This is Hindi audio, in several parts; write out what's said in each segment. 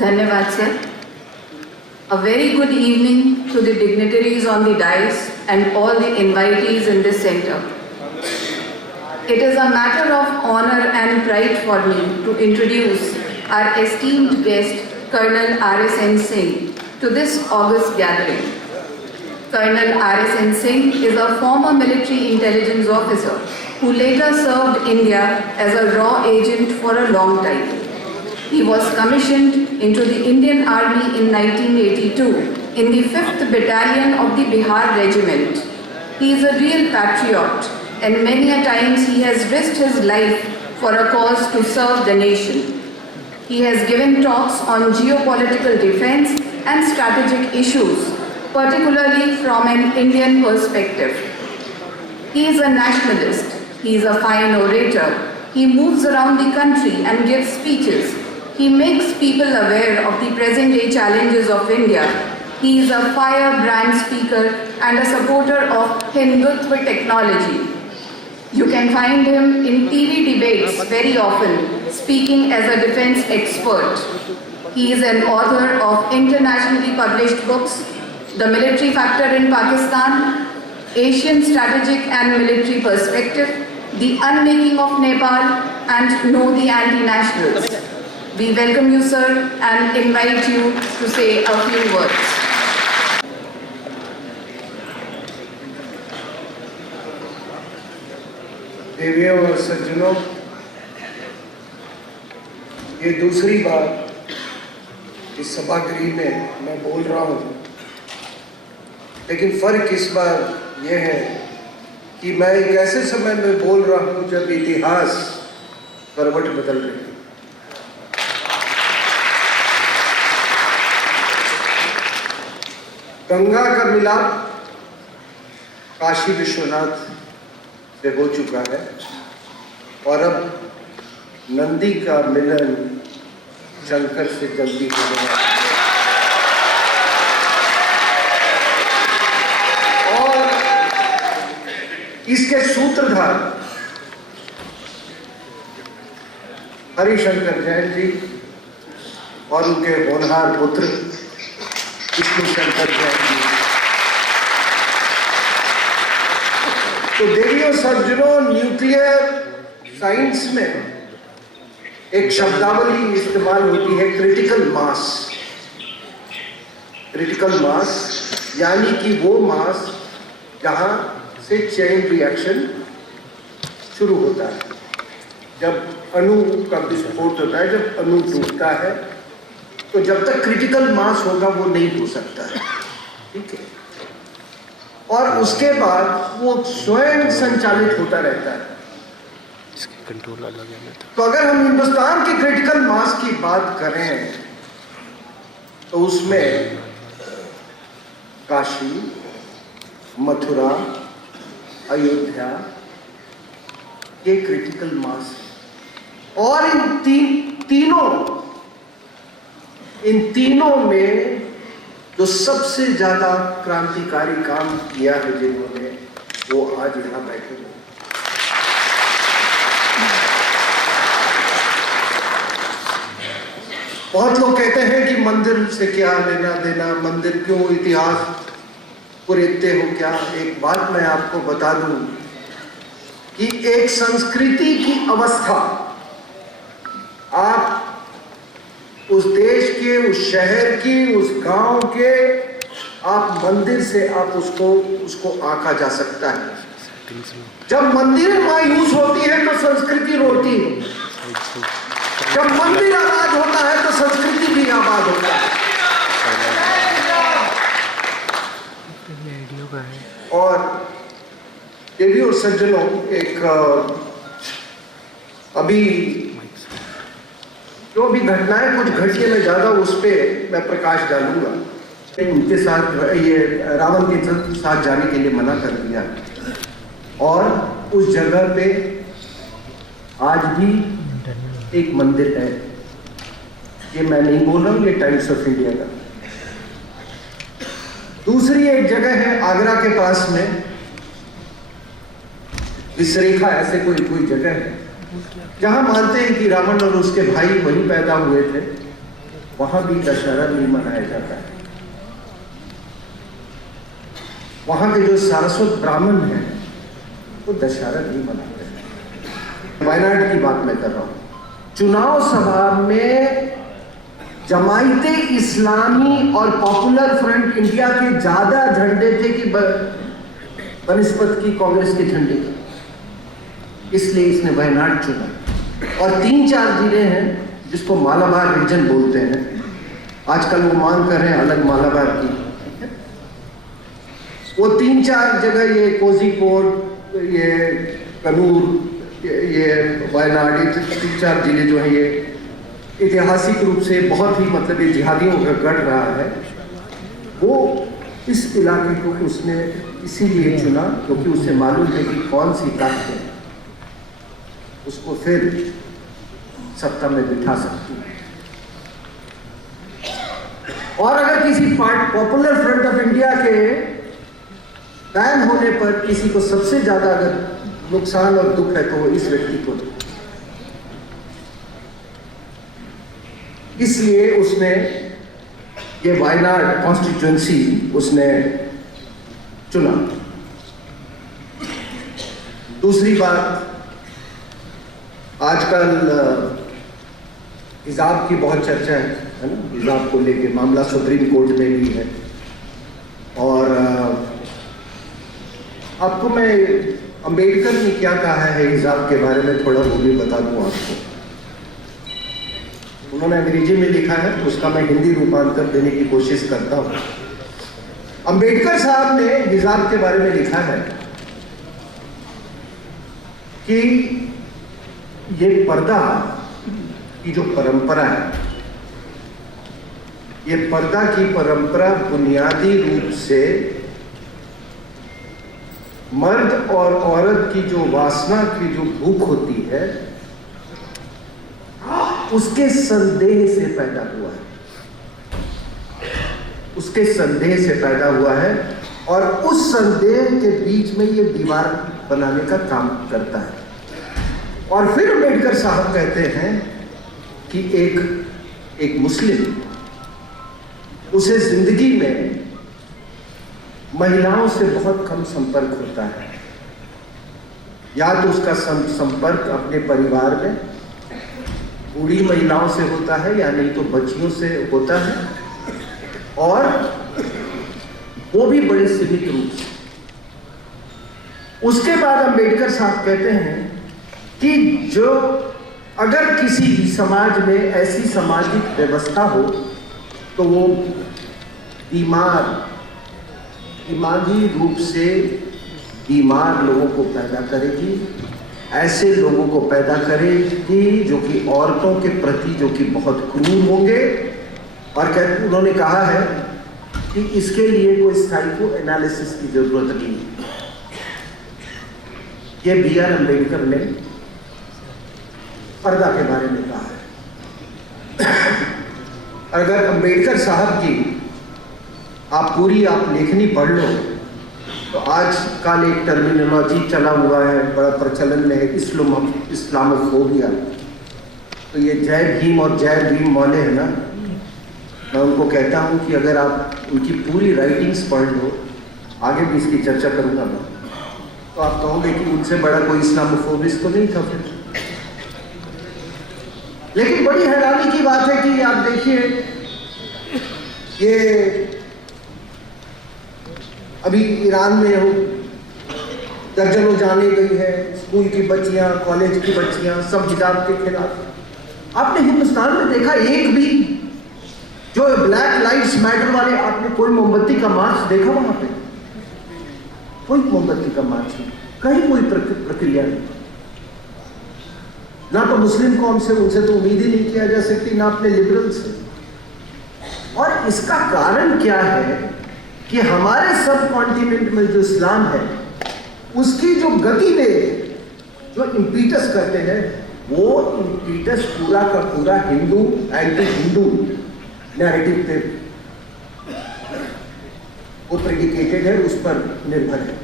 Dhanyavad sir. A very good evening to the dignitaries on the dais and all the invitees in this center. It is a matter of honor and pride for me to introduce our esteemed guest, Colonel R.S.N. Singh, to this august gathering. Colonel R.S.N. Singh is a former military intelligence officer who later served India as a raw agent for a long time. He was commissioned into the Indian Army in 1982 in the 5th Battalion of the Bihar Regiment. He is a real patriot and many a times he has risked his life for a cause to serve the nation. He has given talks on geopolitical defense and strategic issues, particularly from an Indian perspective. He is a nationalist. He is a fine orator. He moves around the country and gives speeches. He makes people aware of the present-day challenges of India. He is a firebrand speaker and a supporter of Hindutva technology. You can find him in TV debates very often, speaking as a defense expert. He is an author of internationally published books, The Military Factor in Pakistan, Asian Strategic and Military Perspective, The Unmaking of Nepal, and Know the Anti-Nationals. We welcome you, sir, and invite you to say a few words. देवियों और सज्जनों, ये दूसरी बार इस सभागृह में मैं बोल रहा हूँ, लेकिन फर्क इस बार यह है कि मैं एक ऐसे समय में बोल रहा हूँ जब इतिहास करवट बदल रही है। गंगा का मिलाप काशी विश्वनाथ से हो चुका है और अब नंदी का मिलन शंकर से जल्दी होने वाला है। और इसके सूत्रधार हरिशंकर जैन जी और उनके होनहार पुत्र विष्णु शंकर जैन जी। तो देवियों सज्जनों, न्यूक्लियर साइंस में एक शब्दावली इस्तेमाल होती है, क्रिटिकल मास। क्रिटिकल मास यानी कि वो मास जहां से चेन रिएक्शन शुरू होता है, जब अणु का विस्फोट होता है, जब अणु टूटता है, तो जब तक क्रिटिकल मास होगा वो नहीं हो सकता है, ठीक है। और उसके बाद वो स्वयं संचालित होता रहता है। इसकी कंट्रोल अलग है। तो अगर हम हिंदुस्तान की क्रिटिकल मास की बात करें तो उसमें काशी, मथुरा, अयोध्या ये क्रिटिकल मास है। और इन तीनों में जो सबसे ज्यादा क्रांतिकारी काम किया है जिन्होंने, वो आज यहां बैठे हैं। बहुत लोग कहते हैं कि मंदिर से क्या लेना देना, मंदिर क्यों इतिहास कुरेदते हो क्या। एक बात मैं आपको बता दूं कि एक संस्कृति की अवस्था आप उस देश के, उस शहर की, उस गांव के, आप मंदिर से आप उसको आंका जा सकता है। जब मंदिर मायूस होती है तो संस्कृति रोती है, जब मंदिर आबाद होता है तो संस्कृति भी आबाद होता है। और देवियों और सज्जनों, एक अभी जो भी घटनाएं कुछ घटी है, मैं ज्यादा उस पर मैं प्रकाश डालूंगा। उनके साथ ये रावण के साथ जाने के लिए मना कर दिया और उस जगह पे आज भी एक मंदिर है। ये मैं नहीं बोल रहा हूँ, ये टाइम्स ऑफ इंडिया का। दूसरी एक जगह है आगरा के पास में, विसरेखा ऐसे कोई जगह है जहां मानते हैं कि रावण और उसके भाई वहीं पैदा हुए थे वहां भी दशहरा नहीं मनाया जाता है। वहां के जो सारस्वत ब्राह्मण हैं वो दशहरा नहीं मनाते हैं। वायनाड की बात मैं कर रहा हूं। चुनाव सभा में जमायते इस्लामी और पॉपुलर फ्रंट इंडिया के ज्यादा झंडे थे कि बनिस्बत की कांग्रेस के झंडे की, इसलिए इसने वायनाड चुना। और 3-4 जिले हैं जिसको मालाबार रीजन बोलते हैं, आजकल वो मांग कर रहे हैं अलग मालाबार की। वो 3-4 जगह, ये कोझिकोड, ये कन्नूर, ये वायनाड, ये 3-4 जिले जो है, ये ऐतिहासिक रूप से बहुत ही मतलब ये जिहादियों का गढ़ रहा है। वो इस इलाके को उसने इसीलिए चुना क्योंकि उसे मालूम है कि कौन सी ताकतें उसको फिर सत्ता में बिठा सकती है। और अगर किसी पॉपुलर फ्रंट ऑफ इंडिया के बैन होने पर किसी को सबसे ज्यादा अगर नुकसान और दुख है तो वो इस व्यक्ति को। इसलिए उसने ये वायनाड कॉन्स्टिट्यूएंसी उसने चुना। दूसरी बात, आजकल हिजाब की बहुत चर्चा है ना, हिजाब को लेके मामला सुप्रीम कोर्ट में भी है। और आपको मैं अंबेडकर ने क्या कहा है हिजाब के बारे में थोड़ा वो भी बता दूं आपको। उन्होंने अंग्रेजी में लिखा है, उसका मैं हिंदी रूपांतर देने की कोशिश करता हूं। अंबेडकर साहब ने हिजाब के बारे में लिखा है कि ये पर्दा की जो परंपरा है, ये पर्दा की परंपरा बुनियादी रूप से मर्द और औरत की जो वासना की जो भूख होती है उसके संदेह से पैदा हुआ है, उसके संदेह से पैदा हुआ है। और उस संदेह के बीच में ये दीवार बनाने का काम करता है। और फिर अम्बेडकर साहब कहते हैं कि एक मुस्लिम, उसे जिंदगी में महिलाओं से बहुत कम संपर्क होता है। या तो उसका संपर्क अपने परिवार में बूढ़ी महिलाओं से होता है, या नहीं तो बच्चियों से होता है, और वो भी बड़े सीमित रूप से। उसके बाद अम्बेडकर साहब कहते हैं कि जो अगर किसी भी समाज में ऐसी सामाजिक व्यवस्था हो तो वो दिमागी रूप से बीमार लोगों को पैदा करेगी, ऐसे लोगों को पैदा करेगी जो कि औरतों के प्रति जो कि बहुत क्रूर होंगे। और उन्होंने कहा है कि इसके लिए कोई साइको एनालिसिस की जरूरत नहीं है। ये B.R. अम्बेडकर ने पर्दा के बारे में कहा है। अगर अम्बेडकर साहब की आप पूरी लेखनी पढ़ लो तो आजकल एक टर्मिनोलॉजी चला हुआ है, बड़ा प्रचलन में है, इस्लामोफोबिया। तो ये जय भीम और जय भीम वाले हैं ना, मैं उनको कहता हूँ कि अगर आप उनकी पूरी राइटिंग्स पढ़ लो, आगे भी इसकी चर्चा करूँगा मैं, तो आप कहोगे कि उनसे बड़ा कोई इस्लामोफोबिस्ट तो नहीं था फिर। लेकिन बड़ी हैरानी की बात है कि आप देखिए, ये अभी ईरान में हो दर्जनों जाने गई है, स्कूल की बच्चियां, कॉलेज की बच्चियां सब हिजाब के खिलाफ। आपने हिंदुस्तान में देखा एक भी जो ब्लैक लाइव्स मैटर वाले, आपने कोई मोमबत्ती का मार्च देखा वहां पे? कोई मोमबत्ती का मार्च नहीं, कहीं कोई प्रक्रिया नहीं। ना तो मुस्लिम कौम से, उनसे तो उम्मीद ही नहीं किया जा सकती, ना अपने लिबरल से। और इसका कारण क्या है कि हमारे सब कॉन्टिनेंट में जो इस्लाम है उसकी जो गति में जो इम्पीटस करते हैं, वो इम्पीटस पूरा का पूरा हिंदू, एंटी हिंदू नैरेटिव पे वो प्रेडिकेटेड है, उस पर निर्भर है।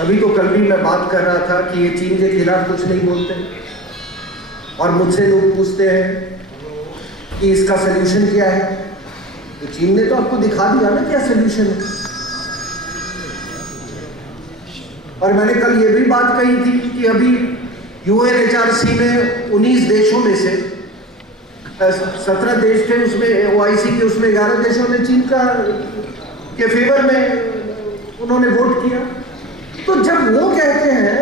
अभी तो कल भी मैं बात कर रहा था कि ये चीन के खिलाफ कुछ नहीं बोलते, और मुझसे लोग पूछते हैं कि इसका सलूशन क्या है, तो चीन ने तो आपको दिखा दिया ना क्या सलूशन है। और मैंने कल ये भी बात कही थी कि अभी UNHRC में 19 देशों में से 17 देश थे, उसमें OIC के उसमें 11 देशों ने चीन के फेवर में उन्होंने वोट किया। तो जब वो कहते हैं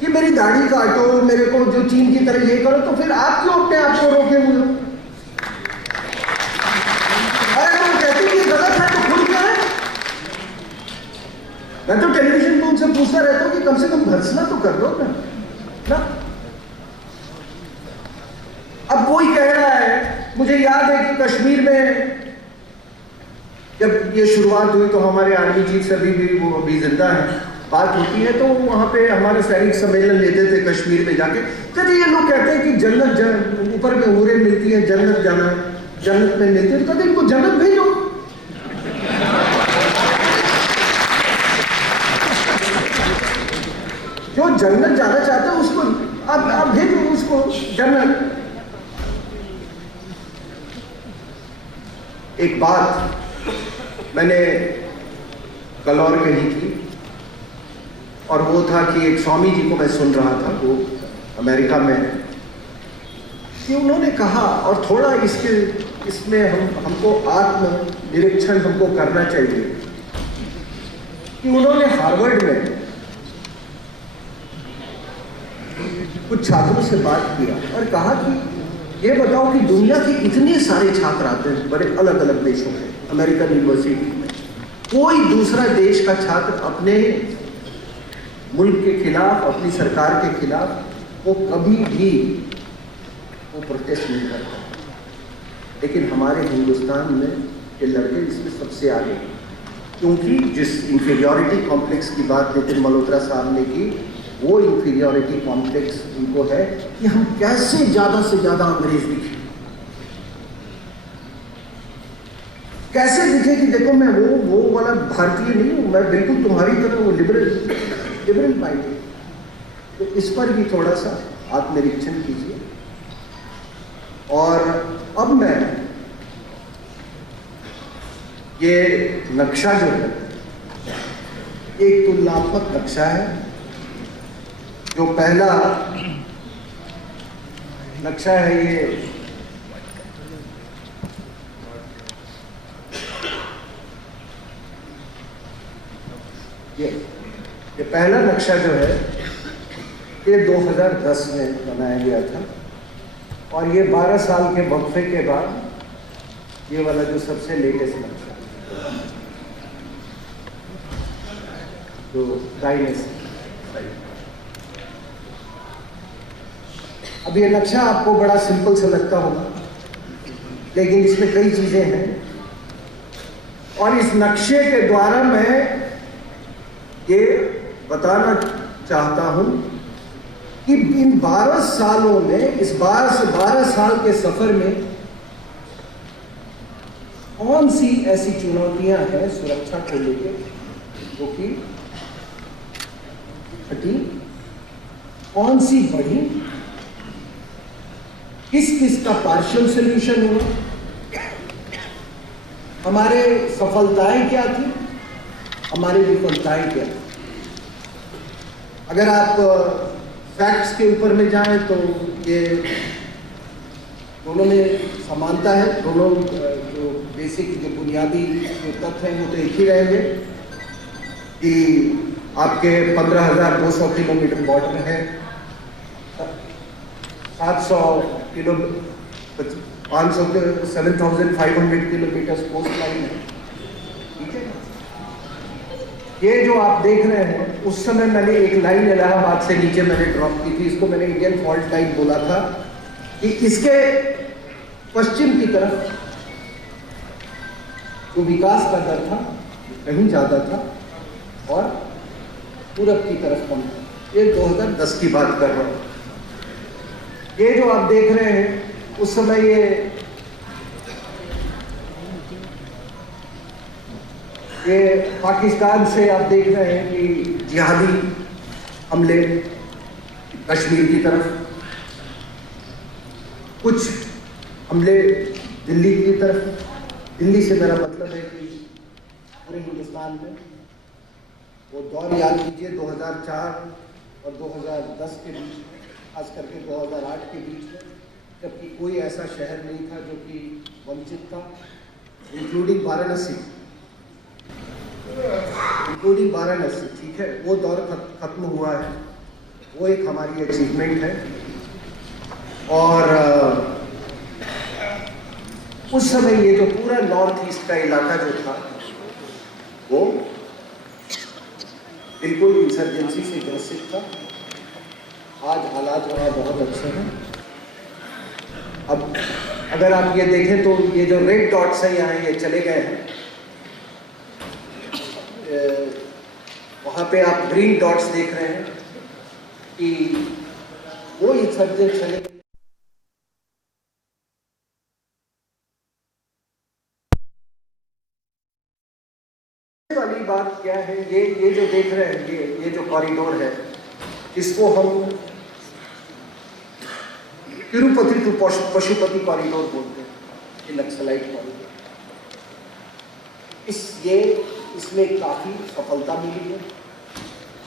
कि मेरी दाढ़ी काटो, मेरे को जो चीन की तरह ये करो, तो फिर आप क्यों अपने आप को रोके हुए? अरे वो कहते हैं कि गलत है तो खुद क्या है? मैं तो टेलीविजन पे उनसे पूछता रहता हूँ कि कम से कम भर्सना तो कर दो ना। अब कोई कह रहा है, मुझे याद है कि कश्मीर में जब ये शुरुआत हुई तो हमारे आर्मी चीफ से भी वो अभी जिंदा है, बात होती है तो वहां पे हमारे सैनिक सम्मेलन लेते थे कश्मीर में जाके। तो ये लोग कहते हैं कि जन्नत ऊपर में उम्रें मिलती है, जन्नत जाना, जन्नत में मिलती है, तो कहते इनको जन्नत भेजो। जो जन्नत जाना चाहता है उसको आप भेजो उसको जन्नत। एक बात मैंने कल और कही थी, और वो था कि एक स्वामी जी को मैं सुन रहा था, वो अमेरिका में है, कि उन्होंने कहा, और थोड़ा इसमें हमको आत्मनिरीक्षण हमको करना चाहिए, कि उन्होंने हार्वर्ड में कुछ छात्रों से बात किया और कहा कि ये बताओ कि दुनिया के इतने सारे छात्र आते हैं बड़े अलग अलग देशों के, अमेरिकन यूनिवर्सिटी में, कोई दूसरा देश का छात्र अपने मुल्क के खिलाफ, अपनी सरकार के खिलाफ वो कभी भी वो प्रोटेस्ट नहीं करता, लेकिन हमारे हिंदुस्तान में ये लड़के इसमें सबसे आगे, क्योंकि जिस इंफीरियॉरिटी कॉम्प्लेक्स की बात नितिन मल्होत्रा साहब ने की, वो इंफीरियॉरिटी कॉम्प्लेक्स उनको है कि हम कैसे ज्यादा से ज्यादा अंग्रेज दिखे, कैसे दिखे कि देखो मैं वो वाला भारतीय नहीं हूं, मैं बिल्कुल तुम्हारी तरह वो लिबरल माइंड। तो इस पर भी थोड़ा सा आत्मनिरीक्षण कीजिए। और अब मैं ये नक्शा जो है एक तुलनात्मक नक्शा है। जो पहला नक्शा है ये पहला नक्शा जो है ये 2010 में बनाया गया था, और ये 12 साल के वक्फे के बाद ये वाला जो सबसे लेटेस्ट नक्शा जो दाहिने से। अब ये नक्शा आपको बड़ा सिंपल सा लगता होगा, लेकिन इसमें कई चीजें हैं, और इस नक्शे के द्वारा मैं ये बताना चाहता हूं कि इन 12 सालों में, इस 12 साल के सफर में कौन सी ऐसी चुनौतियां हैं सुरक्षा को लेकर जो कि घटी, कौन सी बढ़ी, किस का पार्शियल सोल्यूशन हुआ, हमारे सफलताएं क्या थी, हमारी विफलताएं क्या थी। अगर आप फैक्ट्स के ऊपर में जाएं तो ये दोनों में समानता है, दोनों जो बेसिक जो बुनियादी जो तथ्य हैं वो तो एक ही रहेंगे कि आपके 15,200 किलोमीटर बॉर्डर है, 700 किलो 7,500 किलोमीटर कोस्ट लाइन है, ठीक है। ये जो आप देख रहे हैं, उस समय मैंने एक लाइन इलाहाबाद से नीचे मैंने ड्रॉप की थी, इसको मैंने इंडियन फॉल्ट लाइन बोला था, कि इसके पश्चिम की तरफ जो विकास का दर था कहीं ज्यादा था और पूरब की तरफ कम था। ये 2010 की बात कर रहा हूं। ये जो आप देख रहे हैं उस समय ये पाकिस्तान से आप देख रहे हैं कि जिहादी हमले कश्मीर की तरफ, कुछ हमले दिल्ली की तरफ, दिल्ली से मेरा मतलब है कि पूरे हिंदुस्तान में, वो दौर याद कीजिए 2004 और 2010 के बीच में, खास करके 2008 के बीच में, जबकि कोई ऐसा शहर नहीं था जो कि वंचित था, इंक्लूडिंग वाराणसी, ठीक है। वो दौर खत्म हुआ है, वो एक हमारी अचीवमेंट है। और उस समय ये जो पूरा नॉर्थ ईस्ट का इलाका जो था वो बिल्कुल इंसर्जेंसी से ग्रसित था। आज हालात वहाँ बहुत अच्छे हैं। अब अगर आप ये देखें तो ये जो रेड डॉट्स हैं यहाँ, ये चले गए हैं। वहाँ पे आप ग्रीन डॉट्स देख रहे हैं कि वो इंसर्जेंट चले गए। वाली बात क्या है, ये जो देख रहे हैं, ये जो कॉरिडोर है, इसको हम तिरुपति टू पशुपति कॉरिडोर बोलते हैं, ये नक्सलाइट कॉरिडोर। इसमें काफी सफलता मिली है।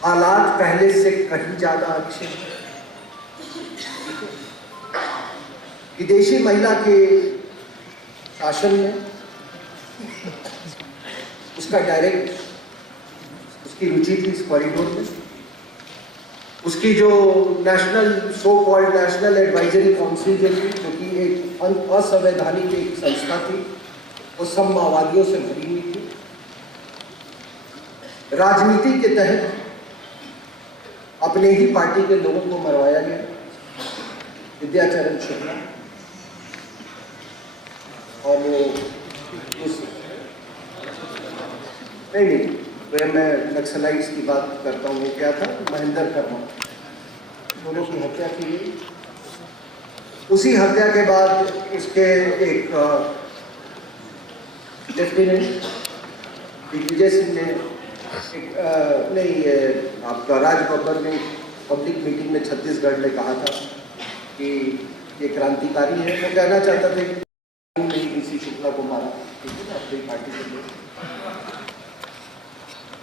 हालात पहले से कहीं ज्यादा अच्छे हैं। विदेशी महिला के शासन में उसका डायरेक्ट उसकी रुचि थी इस कॉरिडोर में। उसकी जो so called national advisory council जो थी, जो कि एक असंवैधानिक एक संस्था थी, वो सब माओवादियों से भरी हुई थी। राजनीति के तहत अपने ही पार्टी के लोगों को मरवाया गया। विद्याचरण शुक्ला और वो उस नहीं वह मैं नक्सलाइट्स की बात करता हूँ। क्या था, महेंद्र कर्मा, दोनों की हत्या की गई। उसी हत्या के बाद उसके एक लेफ्टिनेंट दिग्विजय सिंह ने आपका राजभवन में पब्लिक मीटिंग में छत्तीसगढ़ में कहा था कि ये क्रांतिकारी है। वो कहना चाहता था कि नहीं किसी शुक्ला को मारा, ठीक है ना, अपनी पार्टी के लोग।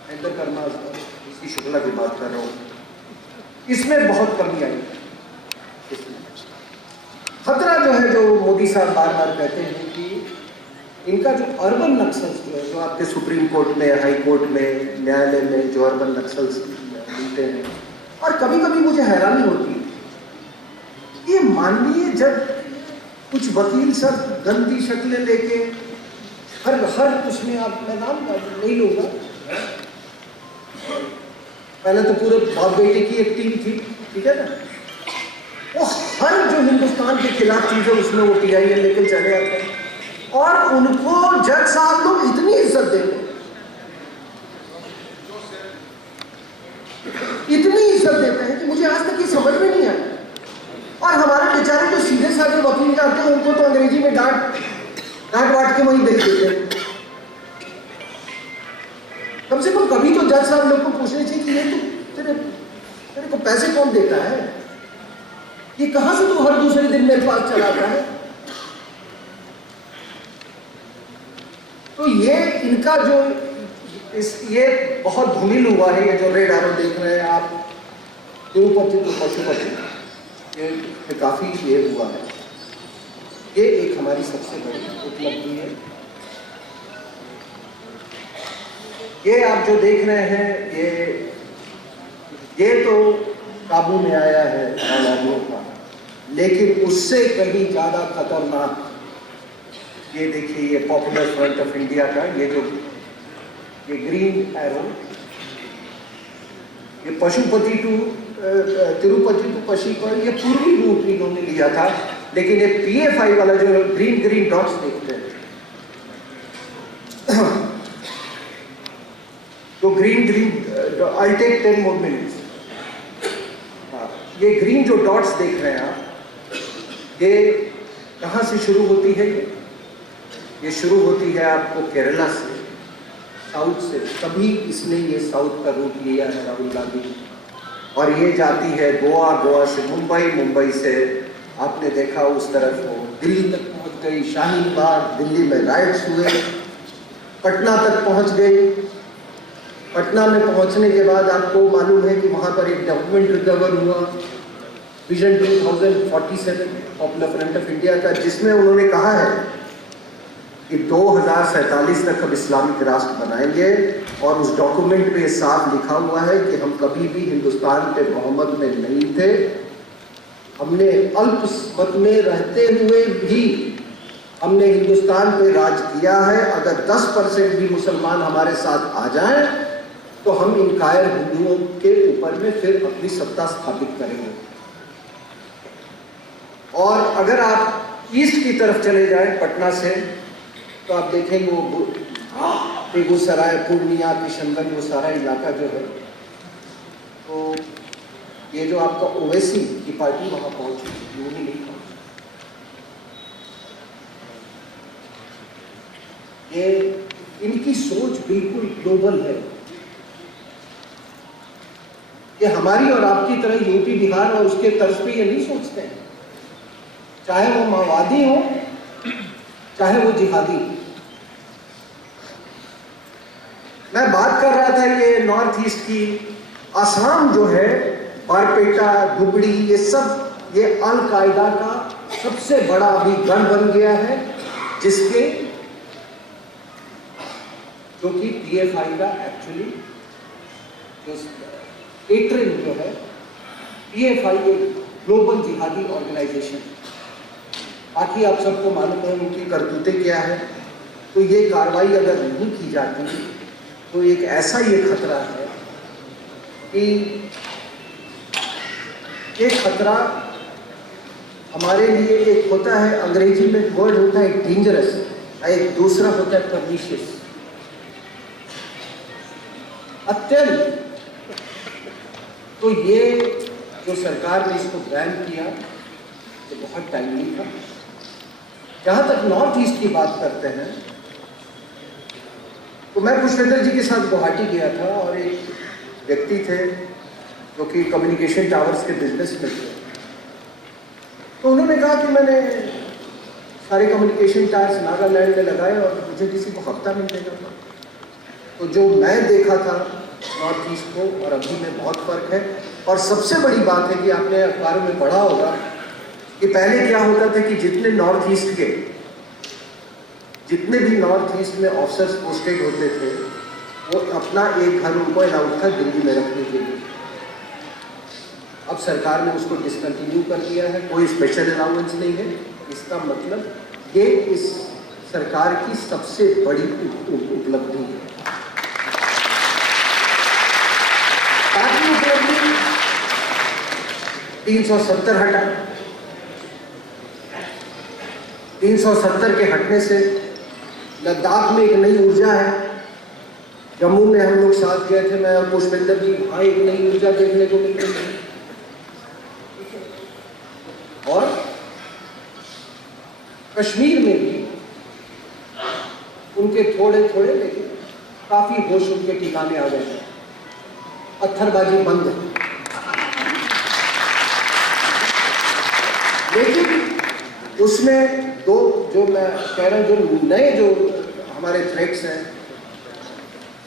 महेंद्र कर्मा किसी शुक्ला की बात कर रहा हूँ। इसमें बहुत कमी आई। खतरा जो है, जो मोदी साहब बार बार कहते हैं कि इनका जो अर्बन नक्सल्स जो है, जो आपके सुप्रीम कोर्ट में, हाई कोर्ट में, न्यायालय में जो अर्बन नक्सल्स मिलते हैं, और कभी कभी मुझे हैरानी होती है, ये माननीय जब कुछ वकील सब गंदी शक्लें लेके हर उसमें, आप मैं नाम नहीं लूंगा, पहले तो पूरे बाप बेटे की एक टीम थी, ठीक है ना, वो हर जो हिंदुस्तान के खिलाफ चीजें उसमें वो PIL लेकर चले आते हैं, और उनको जज साहब लोग इतनी इज्जत देते हैं, इतनी इज्जत देते हैं कि मुझे आज तक ये समझ में नहीं आया। और हमारे बेचारे जो सीधे साधे वकील जाते हैं, उनको तो अंग्रेजी में डांट वाट के वहीं भेज देते हैं। कम से कम कभी तो जज साहब लोग को पूछना चाहिए कि ये तो तेरे को पैसे कौन देता है, ये कहां से तू हर दूसरे दिन मेरे पास चला आता है। तो ये इनका जो ये बहुत धूमिल हुआ है। ये जो रेड एरो देख रहे हैं आप, तिरुपति टू पशुपति, ये काफी ये हुआ है। ये एक हमारी सबसे बड़ी उपलब्धि है। ये आप जो देख रहे हैं, ये तो काबू में आया है माओवादियों का, लेकिन उससे कहीं ज्यादा खतरनाक ये देखिए, ये पॉपुलर फ्रंट ऑफ इंडिया का ये ग्रीन एरो, ये पशुपति टू तिरुपति टू पशुपति, ये पूर्वी रूट इन्होंने लिया था। लेकिन ये PFI वाला जो ग्रीन डॉट्स देखते हैं, तो green I'll take 10 more minutes। ये ग्रीन जो डॉट्स देख रहे हैं आप, ये कहाँ से शुरू होती है? ये शुरू होती है आपको केरला से, साउथ से। तभी इसने ये साउथ का रूट लिया है राहुल गांधी, और ये जाती है गोवा, गोवा से मुंबई, मुंबई से आपने देखा उस तरफ वो दिल्ली तक पहुंच गई, शाहीन बाग, दिल्ली में राइट्स हुए, पटना तक पहुंच गई। पटना में पहुंचने के बाद आपको मालूम है कि वहां पर एक डॉक्यूमेंट रिकवर हुआ, vision 2047 popular front of India का, जिसमें उन्होंने कहा है कि 2047 तक हम इस्लामिक राष्ट्र बनाएंगे। और उस डॉक्यूमेंट में साफ लिखा हुआ है कि हम कभी भी हिंदुस्तान पे मोहम्मद में नहीं थे, हमने अल्पमत में रहते हुए भी हमने हिंदुस्तान पे राज किया है। अगर 10% भी मुसलमान हमारे साथ आ जाएं तो हम इन कायर हिंदुओं के ऊपर में फिर अपनी सत्ता स्थापित करेंगे। और अगर आप ईस्ट की तरफ चले जाएं पटना से, तो आप देखेंगे वो बेगूसराय, पूर्णिया, किशनगंज, वो सारा इलाका जो है, तो ये जो आपका ओवैसी की पार्टी वहां पहुंची, यूं ही नहीं पहुंची। ये इनकी सोच बिल्कुल ग्लोबल है। ये हमारी और आपकी तरह यूपी, बिहार और उसके तर्ज पे ये नहीं सोचते हैं, चाहे वो माओवादी हो, चाहे वो जिहादी। मैं बात कर रहा था ये नॉर्थ ईस्ट की, असम जो है, बारपेटा, धुबड़ी, ये सब ये अल-कायदा का सबसे बड़ा अभी गढ़ बन गया है, जिसके जो कि PFI का एक्चुअली जो पेट्रन जो है, PFI एक ग्लोबल जिहादी ऑर्गेनाइजेशन। बाकी आप सबको मालूम है उनकी करतूतें क्या है। तो ये कार्रवाई अगर नहीं की जाती तो एक ऐसा ये खतरा है कि ये खतरा हमारे लिए, एक होता है अंग्रेजी में वर्ड होता है डेंजरस, एक दूसरा होता है परनिशियस, अत्यंत। तो ये जो सरकार ने इसको बैन किया तो बहुत टाइमली था। जहां तक नॉर्थ ईस्ट की बात करते हैं, तो मैं पुष्पेंद्र जी के साथ गुवाहाटी गया था और एक व्यक्ति थे जो कि कम्युनिकेशन टावर्स के बिजनेस में थे। तो उन्होंने कहा कि मैंने सारे कम्युनिकेशन टावर्स नागालैंड में लगाए और मुझे किसी को हफ्ता मिल देगा था। तो जो मैं देखा था नॉर्थ ईस्ट को और अभी में बहुत फर्क है। और सबसे बड़ी बात है कि आपने अखबारों में पढ़ा होगा कि पहले क्या होता था कि जितने भी नॉर्थ ईस्ट में ऑफिसर्स पोस्टेड होते थे, वो अपना एक घर उनको अलाउड था दिल्ली में रखने के लिए। अब सरकार ने उसको डिसकंटिन्यू कर दिया है, कोई स्पेशल अलाउंस नहीं है। इसका मतलब ये इस सरकार की सबसे बड़ी उपलब्धि है। बाकी उपलब्धि 370 हटा, 370 के हटने से लद्दाख में एक नई ऊर्जा है। जम्मू में हम लोग साथ गए थे, मैं और पुष्पेंद्र जी, वहां एक नई ऊर्जा देखने को मिल रही है। और कश्मीर में भी उनके थोड़े थोड़े लेकिन काफी होश उनके ठिकाने आ गए, पत्थरबाजी बंद है। लेकिन उसमें दो जो मैं कह रहा हूं, जो नए जो हमारे थ्रेट्स हैं,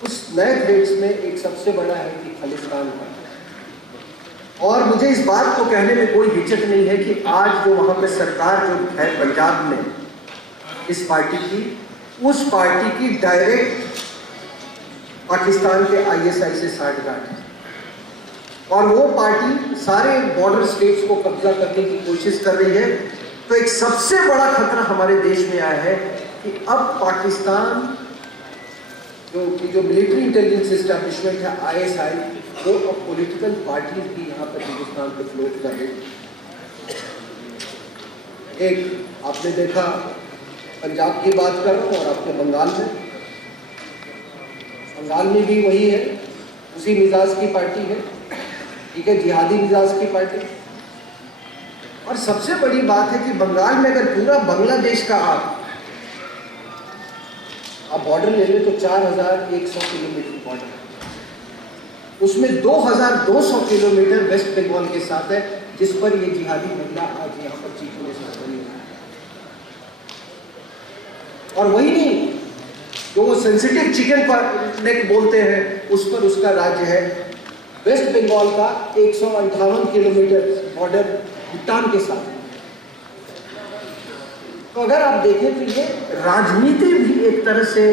उस नए थ्रेट्स में एक सबसे बड़ा है कि खालिस्तान का। और मुझे इस बात को कहने में कोई हिचक नहीं है कि आज जो वहां पे सरकार जो है पंजाब में इस पार्टी की, उस पार्टी की डायरेक्ट पाकिस्तान के ISI से साठगांठ है। और वो पार्टी सारे बॉर्डर स्टेट्स को कब्जा करने की कोशिश कर रही है। तो एक सबसे बड़ा खतरा हमारे देश में आया है कि अब पाकिस्तान जो मिलिट्री इंटेलिजेंस एस्टैब्लिशमेंट है ISI, वो अब पॉलिटिकल पार्टीज भी यहाँ पर हिंदुस्तान पे फ्लोट कर रही। एक आपने देखा, पंजाब की बात कर रहा हूँ, और आपके बंगाल में भी वही है, उसी मिजाज की पार्टी है, ठीक है, जिहादी मिजाज की पार्टी। और सबसे बड़ी बात है कि बंगाल में अगर पूरा बांग्लादेश का आप बॉर्डर ले लें तो 4100 किलोमीटर बॉर्डर, उसमें 2200 किलोमीटर वेस्ट बंगाल के साथ है। जिस पर ये जिहादी महिला आज यहाँ पर चीफ मिनिस्टर बनी है। और वही नहीं, जो वो सेंसिटिव चिकन पर नेक बोलते हैं, उस पर उसका राज्य है। वेस्ट बंगाल का 158 किलोमीटर बॉर्डर भूटान के साथ। तो अगर आप देखें तो ये राजनीति भी एक तरह से,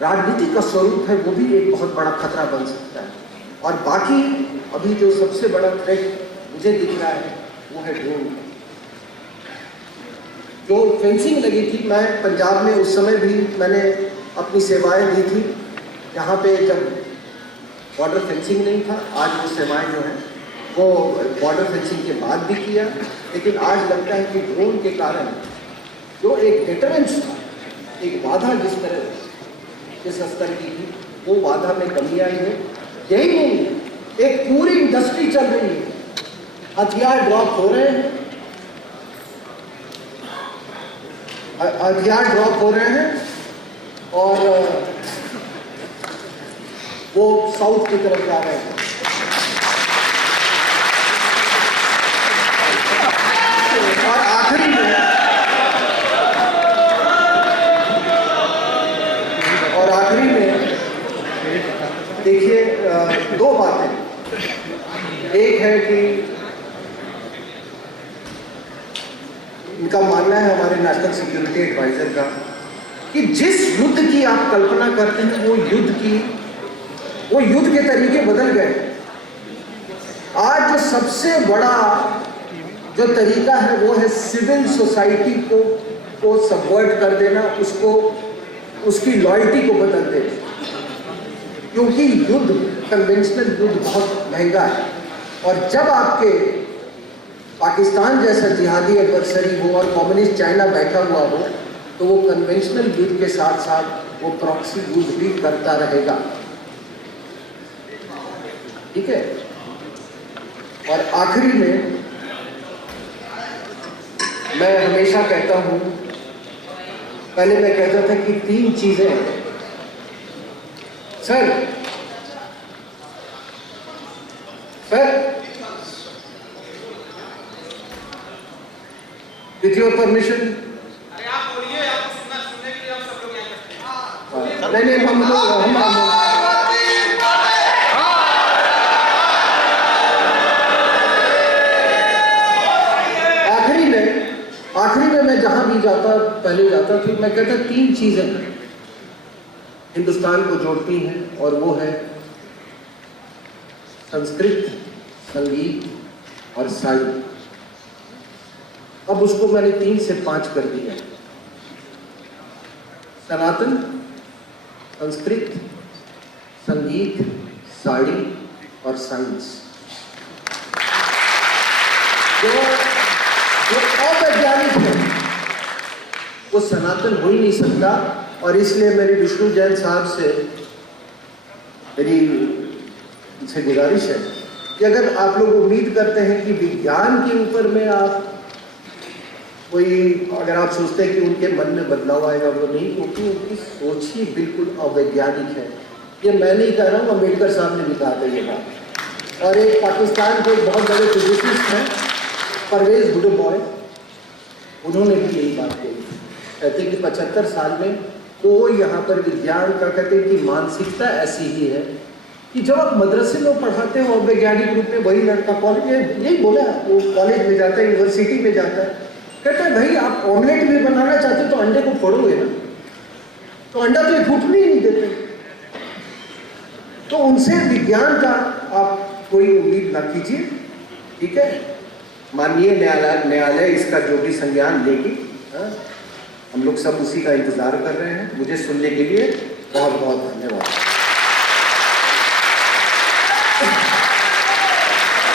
राजनीति का स्वरूप है, वो भी एक बहुत बड़ा खतरा बन सकता है। और बाकी अभी जो सबसे बड़ा थ्रेट मुझे दिख रहा है वो है ड्रोन। जो फेंसिंग लगी थी, मैं पंजाब में उस समय भी मैंने अपनी सेवाएं दी थी, जहाँ पे जब बॉर्डर फेंसिंग नहीं था। आज वो सेवाएं जो हैं वो बॉर्डर फेंसिंग के बाद भी किया, लेकिन आज लगता है कि ड्रोन के कारण जो एक डिटरेंस था, एक बाधा जिस स्तर की थी, वो बाधा में कमी आई है। यही नहीं, एक पूरी इंडस्ट्री चल रही है, हथियार ड्रॉप हो रहे हैं, हथियार ड्रॉप हो रहे हैं और वो साउथ की तरफ जा रहे हैं। और आखिरी में देखिए दो बातें। एक है कि इनका मानना है, हमारे नेशनल सिक्योरिटी एडवाइजर का, कि जिस युद्ध की आप कल्पना करते हैं वो युद्ध के तरीके बदल गए। आज जो सबसे बड़ा जो तरीका है वो है सिविल सोसाइटी को सबवर्ट कर देना, उसकी लॉयल्टी को बदल देना। क्योंकि युद्ध, कन्वेंशनल युद्ध बहुत महंगा है, और जब आपके पाकिस्तान जैसा जिहादी एडवर्सरी हो और कम्युनिस्ट चाइना बैठा हुआ हो, तो वो कन्वेंशनल युद्ध के साथ साथ वो प्रॉक्सी युद्ध भी करता रहेगा। ठीक है। और आखिरी में मैं हमेशा कहता हूं, पहले मैं कहता था कि 3 चीजें सर विथ योर परमिशन, अरे आप बोलिए, आपको सुनने के लिए हम सब लोग यहाँ बैठे हैं। नहीं हम आखिरी में मैं जहां भी पहले जाता था, मैं कहता 3 चीजें हिंदुस्तान को जोड़ती हैं, और वो है संस्कृत, संगीत और साहित्य। अब उसको मैंने 3 से 5 कर दिया। सनातन, संस्कृत, संगीत, साड़ी और साइंस। जो अवैज्ञानिक है वो सनातन हो ही नहीं सकता। और इसलिए मेरी विष्णु जैन साहब से मेरी उनसे गुजारिश है कि अगर आप लोग उम्मीद करते हैं कि विज्ञान के ऊपर में आप अगर आप सोचते हैं कि उनके मन में बदलाव आएगा, वो नहीं, क्योंकि उनकी सोच ही बिल्कुल अवैज्ञानिक है। ये मैं नहीं कह रहा हूँ, अम्बेडकर साहब ने भी कहा था ये बात। और एक पाकिस्तान के बहुत बड़े फिजिसिस्ट हैं परवेज गुडबॉय, उन्होंने भी यही बात कही। कहते हैं कि 75 साल में कोई यहाँ पर विज्ञान का, कहते हैं कि मानसिकता ऐसी ही है कि जब आप मदरसे में पढ़ाते हो वैज्ञानिक रूप में, वही लड़का कॉलेज में, यही बोला, वो कॉलेज में जाता है, यूनिवर्सिटी में जाता है, कहता है भाई आप ऑमलेट भी बनाना चाहते हो तो अंडे को फोड़ोगे ना, तो अंडा तो फूटने ही नहीं देते। तो उनसे विज्ञान का आप कोई उम्मीद ना कीजिए। ठीक है, माननीय न्यायालय इसका जो भी संज्ञान लेगी, हम लोग सब उसी का इंतजार कर रहे हैं। मुझे सुनने के लिए बहुत बहुत धन्यवाद।